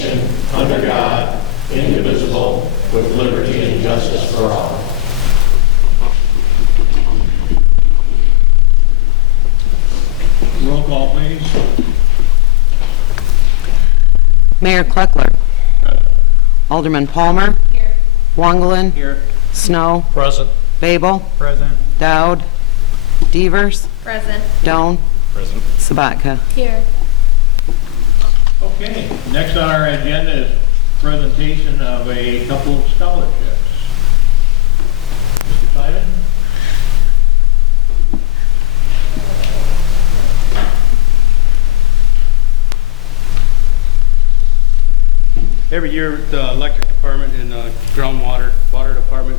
nation, under God, indivisible, with liberty and justice for all. Roll call, please. Mayor Kleckler. Alderman Palmer. Here. Wangelin. Here. Snow. Present. Babel. Present. Dowd. Devers. Present. Doan. Present. Sabatka. Here. Okay, next on our agenda is presentation of a couple of scholarships. Mr. Simon? Every year, the electric department and groundwater water department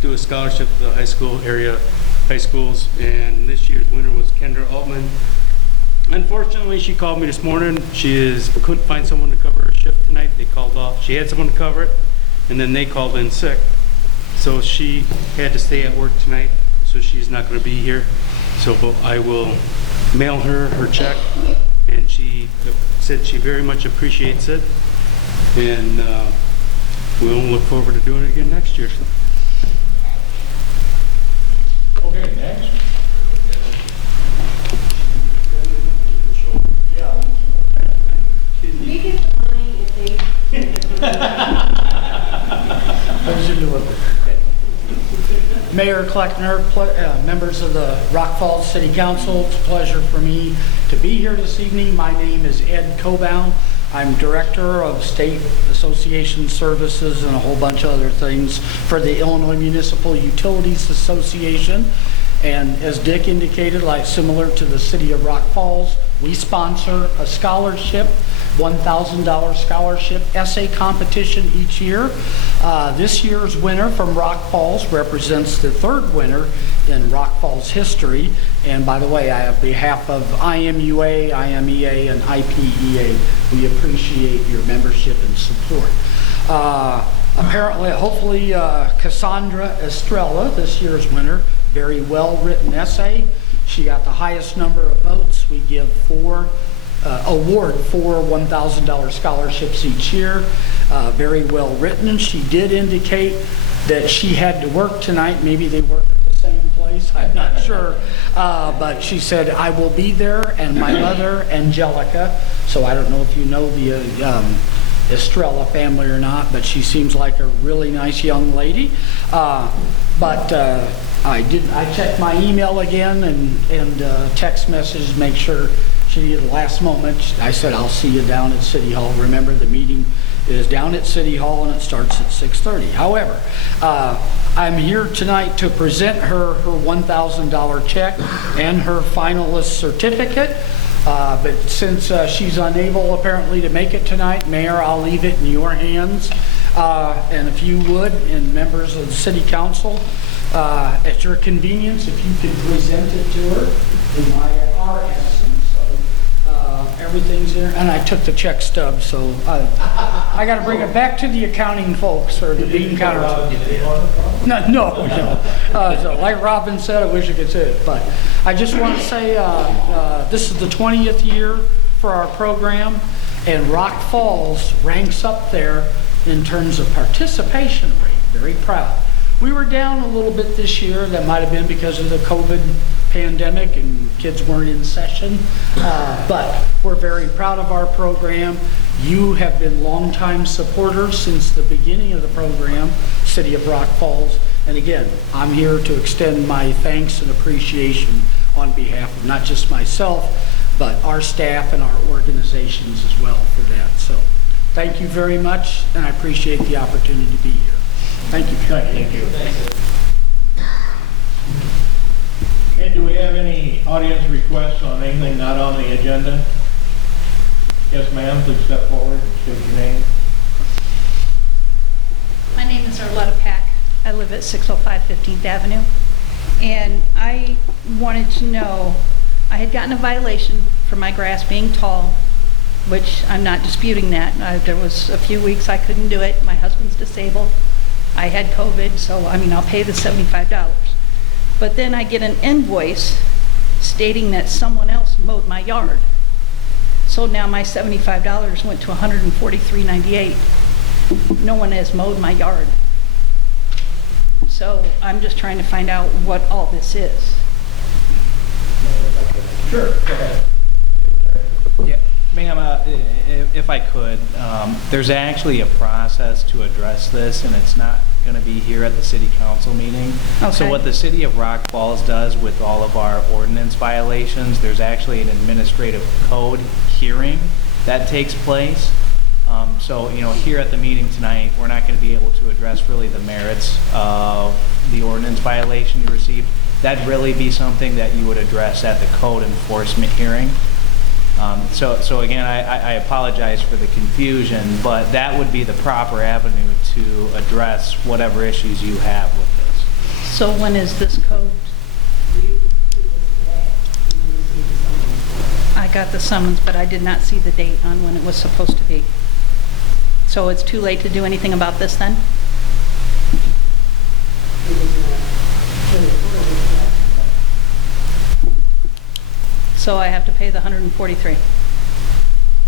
do a scholarship to the high school area, high schools, and this year's winner was Kendra Altman. Unfortunately, she called me this morning. Couldn't find someone to cover her shift tonight. They called off. She had someone to cover it, and then they called in sick. So she had to stay at work tonight, so she's not going to be here. So I will mail her check, and she said she very much appreciates it. And we'll look forward to doing it again next year. Okay, next. We get the money if they... How's you doing? Mayor Kleckner, members of the Rock Falls City Council, it's a pleasure for me to be here this evening. My name is Ed Cobow. I'm Director of State Association Services and a whole bunch of other things for the Illinois Municipal Utilities Association. And as Dick indicated, like similar to the City of Rock Falls, we sponsor a scholarship, $1,000 scholarship essay competition each year. This year's winner from Rock Falls represents the third winner in Rock Falls history. And by the way, on behalf of IMUA, IMEA, and IPEA, we appreciate your membership and support. Apparently, hopefully, Cassandra Estrella, this year's winner, very well-written essay. She got the highest number of votes. We give award four $1,000 scholarships each year. Very well written. She did indicate that she had to work tonight. Maybe they work at the same place. I'm not sure. But she said, I will be there, and my mother, Angelica. So I don't know if you know the Estrella family or not, but she seems like a really nice young lady. I checked my email again and text message, make sure she at the last moment. I said, I'll see you down at City Hall. Remember, the meeting is down at City Hall and it starts at 6:30. However, I'm here tonight to present her $1,000 check and her finalist certificate. But since she's unable apparently to make it tonight, Mayor, I'll leave it in your hands. And if you would, and members of the City Council, at your convenience, if you could present it to her in our absence. So everything's there, and I took the check stub, so I got to bring it back to the accounting folks or the bean counter. No. So like Robin said, I wish I could say it, but I just want to say this is the 20th year for our program, and Rock Falls ranks up there in terms of participation rate. Very proud. We were down a little bit this year. That might have been because of the COVID pandemic and kids weren't in session. But we're very proud of our program. You have been longtime supporters since the beginning of the program, City of Rock Falls. And again, I'm here to extend my thanks and appreciation on behalf of not just myself, but our staff and our organizations as well for that. So thank you very much, and I appreciate the opportunity to be here. Thank you. Thank you. And do we have any audience requests on anything not on the agenda? Yes, ma'am, please step forward and state your name. My name is Arletta Pack. I live at 605 15th Avenue. And I wanted to know, I had gotten a violation for my grass being tall, which I'm not disputing that. There was a few weeks I couldn't do it. My husband's disabled. I had COVID, so I'll pay the $75. But then I get an invoice stating that someone else mowed my yard. So now my $75 went to $143.98. No one has mowed my yard. So I'm just trying to find out what all this is. Sure, go ahead. Yeah, ma'am, if I could, there's actually a process to address this, and it's not going to be here at the city council meeting. Okay. So what the city of Rock Falls does with all of our ordinance violations, there's actually an administrative code hearing that takes place. So, you know, here at the meeting tonight, we're not going to be able to address really the merits of the ordinance violation you received. That'd really be something that you would address at the code enforcement hearing. So again, I apologize for the confusion, but that would be the proper avenue to address whatever issues you have with this. So when is this code? I got the summons, but I did not see the date on when it was supposed to be. So it's too late to do anything about this then? So I have to pay the $143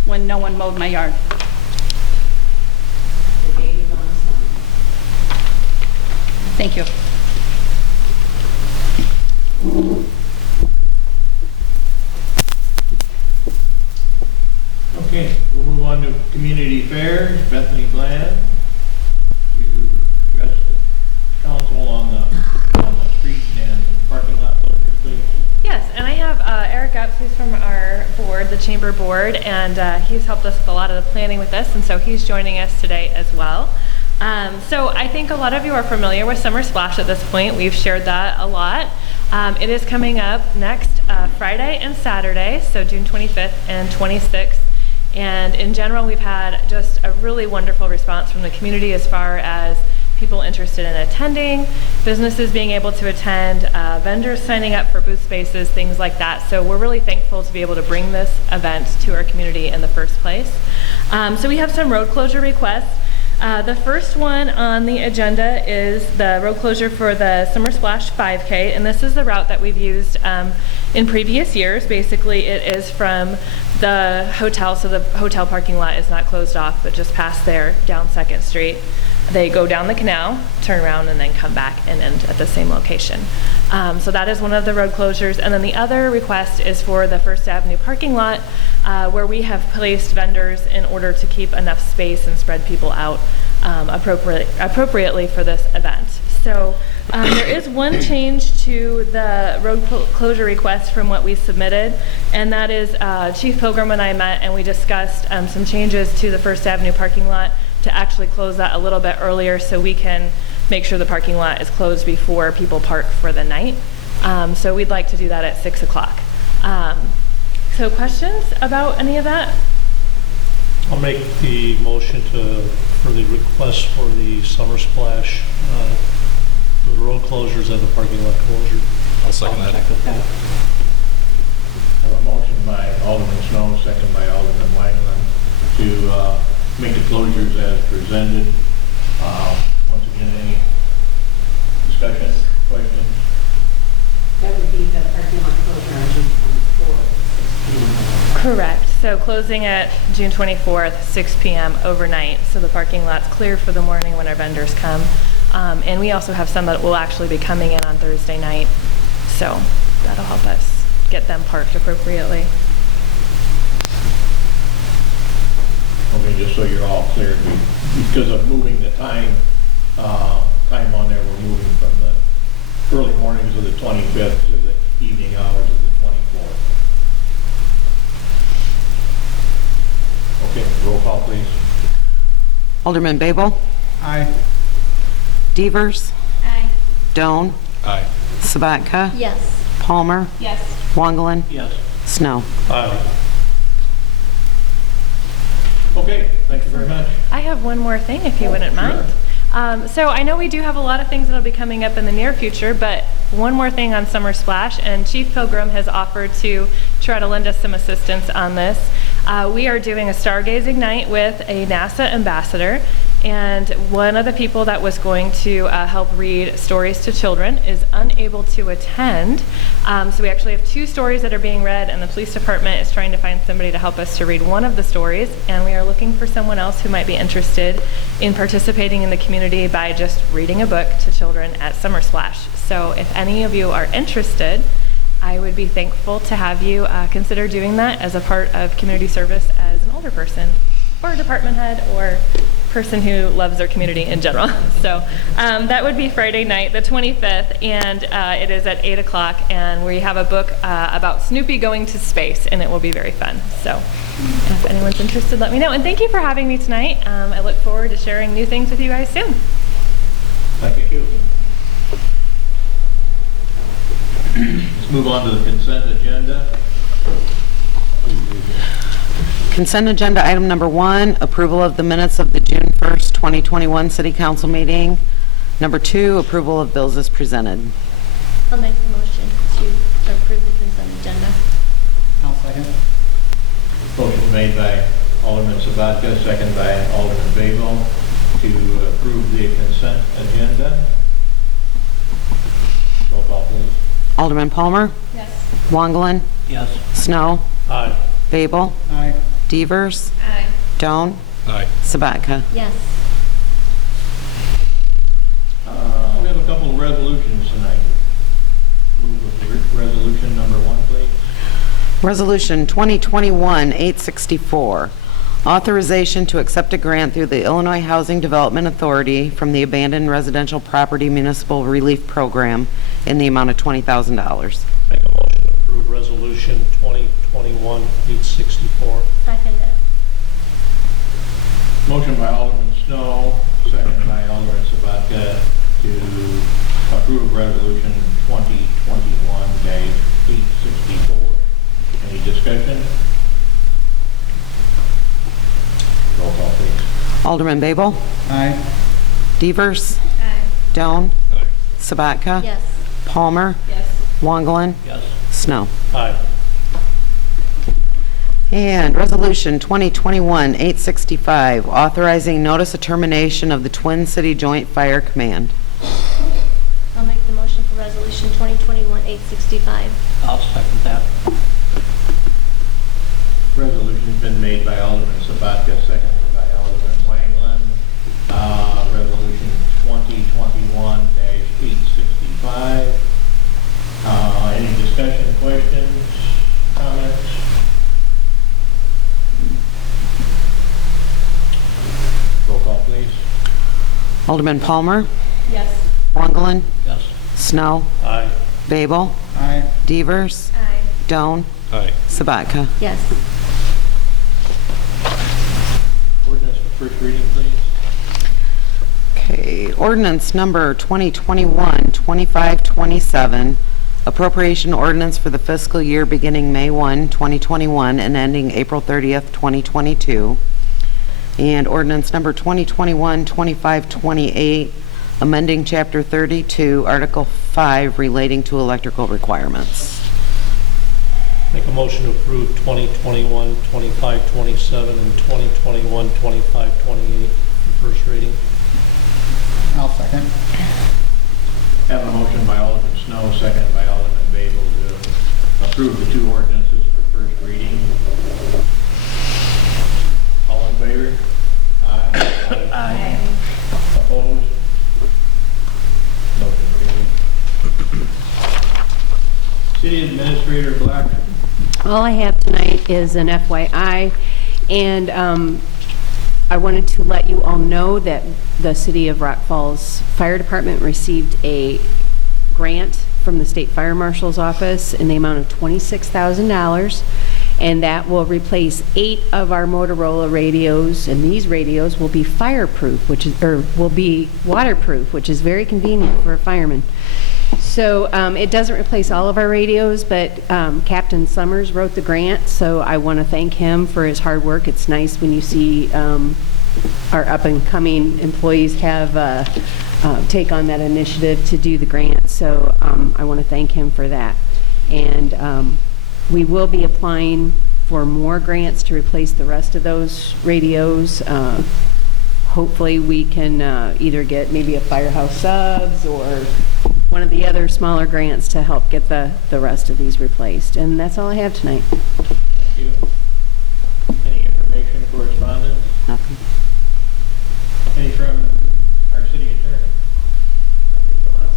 when no one mowed my yard. Thank you. Okay, we'll move on to community affairs. Bethany Bland, you address the council on the street and parking lot closures, please. Yes, and I have Eric Epps, who's from our board, the chamber board, and he's helped us with a lot of the planning with this, and so he's joining us today as well. So I think a lot of you are familiar with Summer Splash at this point. We've shared that a lot. It is coming up next Friday and Saturday, so June 25th and 26th. And in general, we've had just a really wonderful response from the community as far as people interested in attending, businesses being able to attend, vendors signing up for booth spaces, things like that. So we're really thankful to be able to bring this event to our community in the first place. So we have some road closure requests. The first one on the agenda is the road closure for the Summer Splash 5K, and this is the route that we've used in previous years. Basically, it is from the hotel, so the hotel parking lot is not closed off, but just past there down 2nd Street. They go down the canal, turn around, and then come back and end at the same location. So that is one of the road closures. And then the other request is for the First Avenue parking lot, where we have placed vendors in order to keep enough space and spread people out appropriately for this event. So there is one change to the road closure request from what we submitted, and that is Chief Pilgrim and I met and we discussed some changes to the First Avenue parking lot to actually close that a little bit earlier so we can make sure the parking lot is closed before people park for the night. So we'd like to do that at 6 o'clock. So questions about any of that? I'll make the motion for the request for the Summer Splash, the road closures and the parking lot closure. I'll second that. I have a motion by Alderman Snow, second by Alderman Weigland to make the closures as presented. Once again, any discussion, questions? That would be the parking lot closure on June 24th. Correct. So closing at June 24th, 6 p.m. overnight. So the parking lot's clear for the morning when our vendors come. And we also have some that will actually be coming in on Thursday night. So that'll help us get them parked appropriately. Okay, just so you're all clear, because of moving the time on there, we're moving from the early mornings of the 25th to the evening hours of the 24th. Okay, roll call, please. Alderman Babel, Aye. Devers, Aye. Doan, Aye. Sabatka, Yes. Palmer, Yes. Wongelin, Yes. Snow. Aye. Okay, thank you very much. I have one more thing, if you wouldn't mind. So I know we do have a lot of things that'll be coming up in the near future, but one more thing on Summer Splash, and Chief Pilgrim has offered to try to lend us some assistance on this. We are doing a stargazing night with a NASA ambassador, And one of the people that was going to help read stories to children is unable to attend. So we actually have 2 stories that are being read, and the police department is trying to find somebody to help us to read one of the stories. And we are looking for someone else who might be interested in participating in the community by just reading a book to children at Summer Splash. So if any of you are interested, I would be thankful to have you consider doing that as a part of community service as an older person, or a department head, or person who loves their community in general. So that would be Friday night, the 25th, and it is at 8 o'clock, and we have a book about Snoopy going to space, and it will be very fun. So if anyone's interested, let me know. And thank you for having me tonight. I look forward to sharing new things with you guys soon. Thank you. Let's move on to the consent agenda. Consent agenda item number 1, approval of the minutes of the June 1st, 2021 City Council meeting. Number 2, approval of bills as presented. I'll make the motion to approve the consent agenda. I'll second. Motion made by Alderman Sabatka, second by Alderman Babel to approve the consent agenda. Roll call, please. Alderman Palmer? Yes. Wongelin? Yes. Snow? Aye. Babel? Aye. Devers? Aye. Doan? Aye. Sabatka? Yes. We have a couple of resolutions tonight. Move with resolution number 1, please. Resolution 2021-864, authorization to accept a grant through the Illinois Housing Development Authority from the Abandoned Residential Property Municipal Relief Program in the amount of $20,000. Make a motion to approve resolution 2021-864. Second it. Motion by Alderman Snow, second by Alderman Sabatka to approve resolution 2021-864. Any discussion? Roll call, please. Alderman Babel? Aye. Devers? Aye. Doan? Aye. Sabatka? Yes. Palmer? Yes. Wongelin? Yes. Snow? Aye. And Resolution 2021-865, authorizing notice of termination of the Twin City Joint Fire Command. I'll make the motion for resolution 2021-865. I'll second that. Resolution's been made by Alderman Sabatka, seconded by Alderman Wanglin. Resolution 2021-865. Any discussion, questions, comments? Roll call, please. Alderman Palmer? Yes. Wongelin? Yes. Snow? Aye. Babel? Aye. Devers? Aye. Doan? Aye. Sabatka? Yes. Ordinance for first reading, please. Okay, ordinance number 2021-2527, appropriation ordinance for the fiscal year beginning May 1, 2021 and ending April 30th, 2022. And ordinance number 2021-2528, amending Chapter 32, Article 5, relating to electrical requirements. Make a motion to approve 2021-2527 and 2021-2528 for first reading. I'll second. Have a motion by Alderman Snow, seconded by Alderman Babel to approve the 2 ordinances for first reading. All in favor? Aye. Aye. Opposed? Motion carried. City Administrator Blackford. All I have tonight is an FYI, and I wanted to let you all know that the City of Rock Falls Fire Department received a grant from the State Fire Marshal's Office in the amount of $26,000, and that will replace 8 of our Motorola radios, and these radios will be fireproof, will be waterproof, which is very convenient for a fireman. So it doesn't replace all of our radios, but Captain Summers wrote the grant, so I want to thank him for his hard work. It's nice when you see our up-and-coming employees have take on that initiative to do the grant, so I want to thank him for that. And we will be applying for more grants to replace the rest of those radios. hopefully we can either get maybe a Firehouse Subs or one of the other smaller grants to help get the rest of these replaced. And that's all I have tonight. Thank you. Any information, correspondence? Nothing. Any from our city attorney? Nothing from us?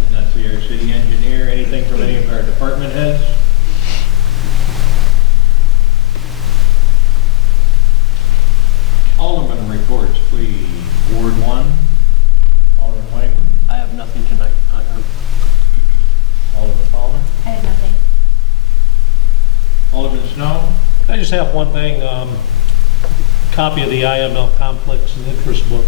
Did not see our city engineer. Anything from any of our department heads? Alderman reports, please. Ward 1, Alderman Whiteman, I have nothing tonight. Alderman Palmer, I have nothing. Alderman Snow. I just have one thing, copy of the IML Conflicts and Interest book.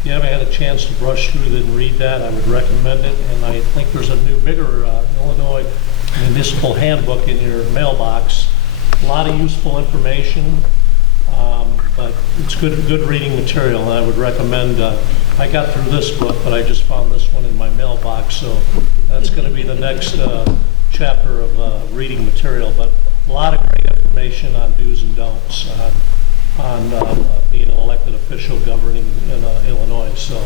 If you haven't had a chance to brush through it and read that, I would recommend it. And I think there's a new, bigger Illinois municipal handbook in your mailbox. A lot of useful information, but it's good reading material, and I would recommend, I got through this book, but I just found this one in my mailbox, so that's going to be the next chapter of reading material. But a lot of great information on do's and don'ts on being an elected official governing in Illinois. So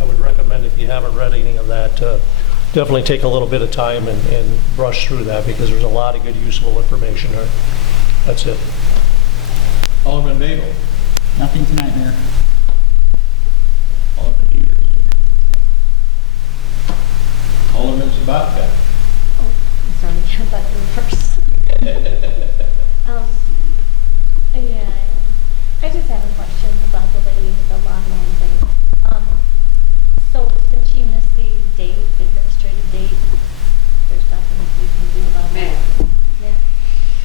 I would recommend, if you haven't read any of that, definitely take a little bit of time and brush through that, because there's a lot of good, useful information there. That's it. Alderman Babel. Nothing tonight, Mayor. Alderman Peters. Alderman Sabatka. Oh, I'm sorry, I thought you were first. Yeah, I just have a question about the lady with the lawnmower thing. So since she missed the date, the administrative date, there's nothing you can do about that? Yeah.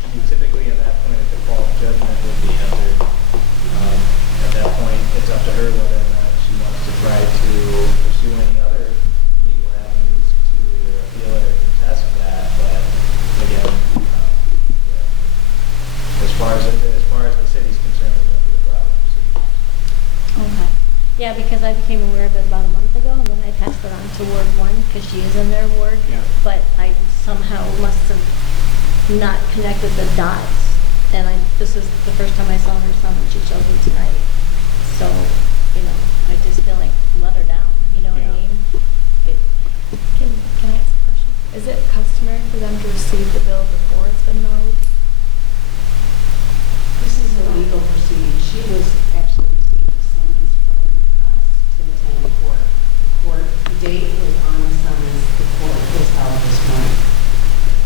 I mean, typically at that point, a default judgment would be entered. At that point, it's up to her whether or not she wants to try to pursue any other legal avenues to either appeal it or contest that. But again, as far as the city's concerned, we went through the proper procedure. Okay. Yeah, because I became aware of it about a month ago, and then I passed it on to Ward 1, because she is in their ward. Yeah. But I somehow must have not connected the dots. And this is the first time I saw her son when she showed me tonight. So, I just feel like let her down, you know what I mean? Can I ask a question? Is it customary for them to receive the bill before it's been mowed? This is a legal proceeding. She was actually receiving a summons from us to attend court. The date was on the summons. The court was held this morning.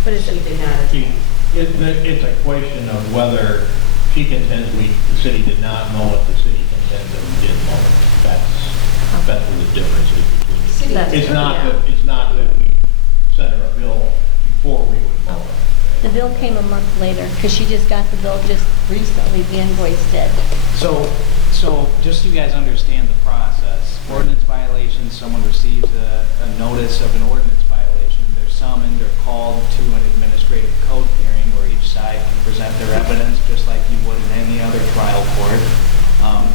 But is She it, did not attend. It's a question of whether she contends the city did not mow it, the city contends that we did mow it. That's where the difference is between the two. That's It's true, not yeah. that we sent her a bill before we would mow it. the bill came a month later, because she just got the bill just recently, the invoice did. So just so you guys understand the process, ordinance violations, someone receives a notice of an ordinance violation, they're summoned or called to an administrative code hearing where each side can present their evidence just like you would in any other trial court.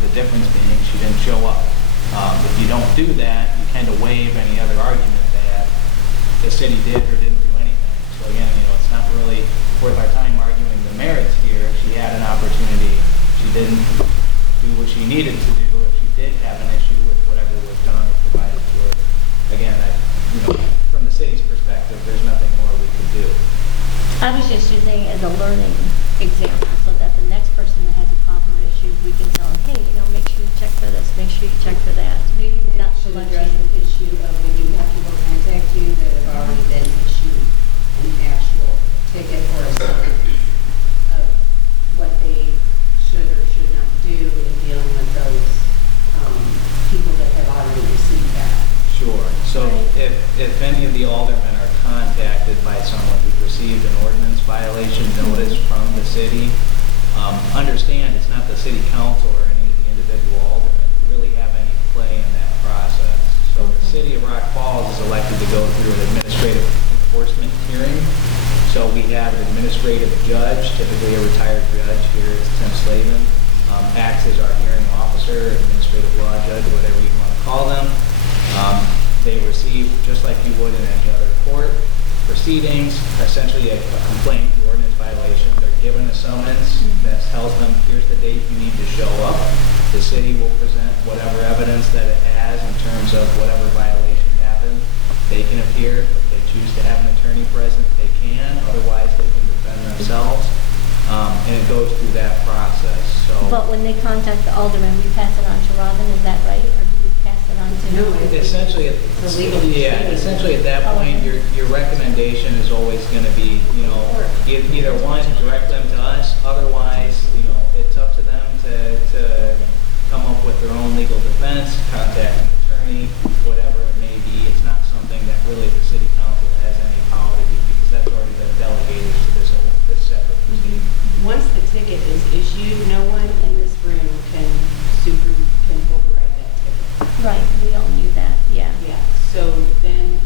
The difference being she didn't show up. If you don't do that, you kind of waive any other argument that the city did or didn't do anything. So again, it's not really worth our time arguing the merits here. She had an opportunity. She didn't do what she needed to do. If she did have an issue with whatever was done or provided to her, again, from the city's perspective, there's nothing more we could do. I was just using it as a learning example, so that the next person that has a problem or issue, we can tell them, hey, make sure you check for this, make sure you check for that. Maybe Not that so should much address the issue of when you have people contact you that have already been issued an actual ticket or a summons of what they should or should not do in dealing with those people that have already received that. Sure. So Right. if any of the aldermen are contacted by someone who received an ordinance violation notice from the city, understand it's not the city council or any of the individual aldermen who really have any play in that process. So the city of Rock Falls is elected to go through an administrative enforcement hearing. So we have an administrative judge, typically a retired judge, here it's Tim Slavin, acts as our hearing officer, administrative law judge, whatever you want to call them. They receive, just like you would in any other court proceedings, essentially a complaint, the ordinance violation. They're given a summons that tells them, here's the date you need to show up. The city will present whatever evidence that it has in terms of whatever violation happened. They can appear. If they choose to have an attorney present, they can. Otherwise, they can defend themselves. And it goes through that process, so. But when they contact the alderman, we pass it on to Robin, is that right? Or do we pass it on to? No, Essentially, It's legal. essentially at that point, your recommendation is always gonna be, either one, direct them to us, otherwise, it's up to them to come up with their own legal defense, contact an attorney, whatever it may be. It's not something that really the city council has any power to do, because that's already been delegated to this separate proceeding. Once the ticket is issued, no one in this room can override that ticket. Right, we all knew that, yeah. Yeah, so then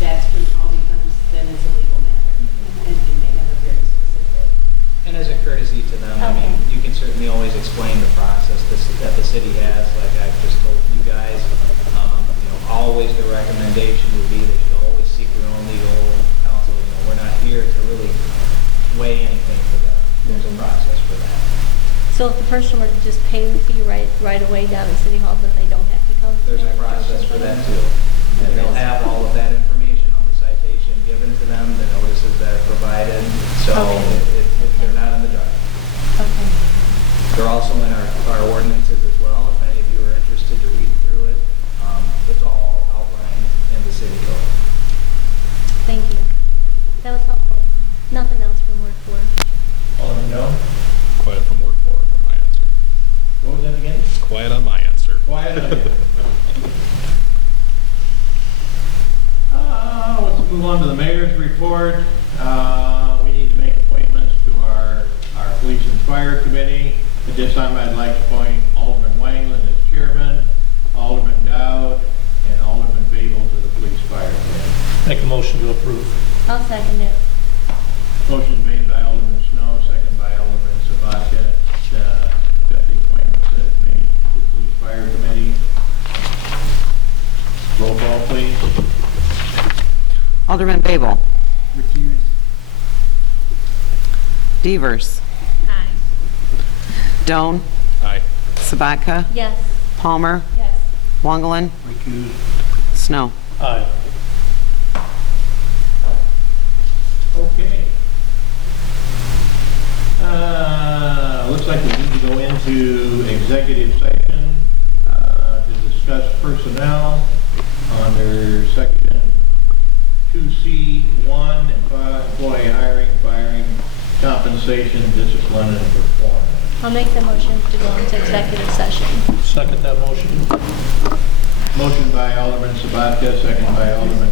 that's when all becomes, then it's a legal matter. And they have a very specific. And as a courtesy to them, I mean, you can certainly always explain the process that the city has, like I've just told you guys. Always the recommendation would be that you always seek your own legal counsel. We're not here to really weigh anything for them. There's a process for that. So if the person were to just pay the fee right away down at City Hall, then they don't have to come? There's a process for that too. And they'll have all of that information on the citation given to them, the notices that are provided, so they're not in the dark. Okay. They're also in our ordinances as well, if any of you are interested to read through it. It's all outlined in the city code. Thank you. That was helpful. Nothing else from Ward 4. Alderman Doe? Quiet from Ward 4 on my answer. What was that again? Quiet on my answer. Quiet on you. Let's move on to the mayor's report. We need to make appointments to our police and fire committee. At this time, I'd like to appoint Alderman Wangland as chairman, Alderman Dowd, and Alderman Babel to the police fire committee. Make a motion to approve. I'll second it. Motion made by Alderman Snow, second by Alderman Sabatka, to accept the appointments that is made to the police fire committee. Roll call, please. Alderman Babel. Recuse. Devers. Aye. Doan. Aye. Sabatka. Yes. Palmer. Yes. Wangelin. Recuse. Snow. Aye. Okay. Looks like we need to go into executive session to discuss personnel under section 2C1, employee hiring, firing, compensation, discipline, and performance. I'll make the motion to go into executive session. Second that motion. Motion by Alderman Sabatka, second by Alderman